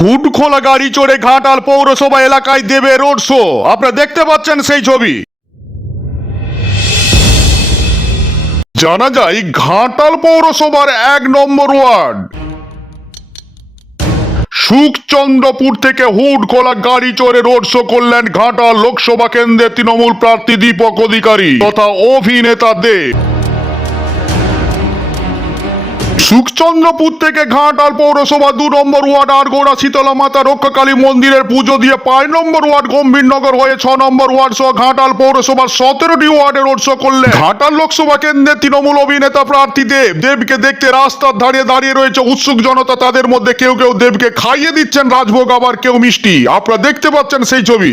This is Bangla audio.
হুড খোলা গাড়ি চড়ে ঘাটাল পৌরসভা এলাকায় দেবে রোড শো। আপনারা দেখতে পাচ্ছেন সেই ছবি। জানা যায়, ঘাটাল পৌরসভার এক নম্বর ওয়ার্ড। সুখচন্দ্রপুর থেকে হুড খোলা গাড়ি চড়ে রোড শো করলেন ঘাটাল লোকসভা কেন্দ্রের তৃণমূল প্রার্থী দীপক অধিকারী তথা অভিনেতা দেব। সুখচন্দ্রপুর থেকে ঘাটাল পৌরসভা দু নম্বর ওয়ার্ড আরগোড়া শীতলা মাতা রক্ষাকালী মন্দিরের পুজো দিয়ে পাঁচ নম্বর ওয়ার্ড গম্ভীরনগর হয়ে ছ নম্বর ওয়ার্ড সহ ঘাটাল পৌরসভার সতেরোটি ওয়ার্ডে রোড শো করলেন। ঘাটাল লোকসভা কেন্দ্রের তৃণমূল অভিনেতা প্রার্থী দেব। দেবকে দেখতে রাস্তার ধারে দাঁড়িয়ে রয়েছে উৎসুক জনতা। তাদের মধ্যে কেউ কেউ দেবকে খাইয়ে দিচ্ছেন। রাজভোগ আবার কেউ মিষ্টি। আপনারা দেখতে পাচ্ছেন সেই ছবি।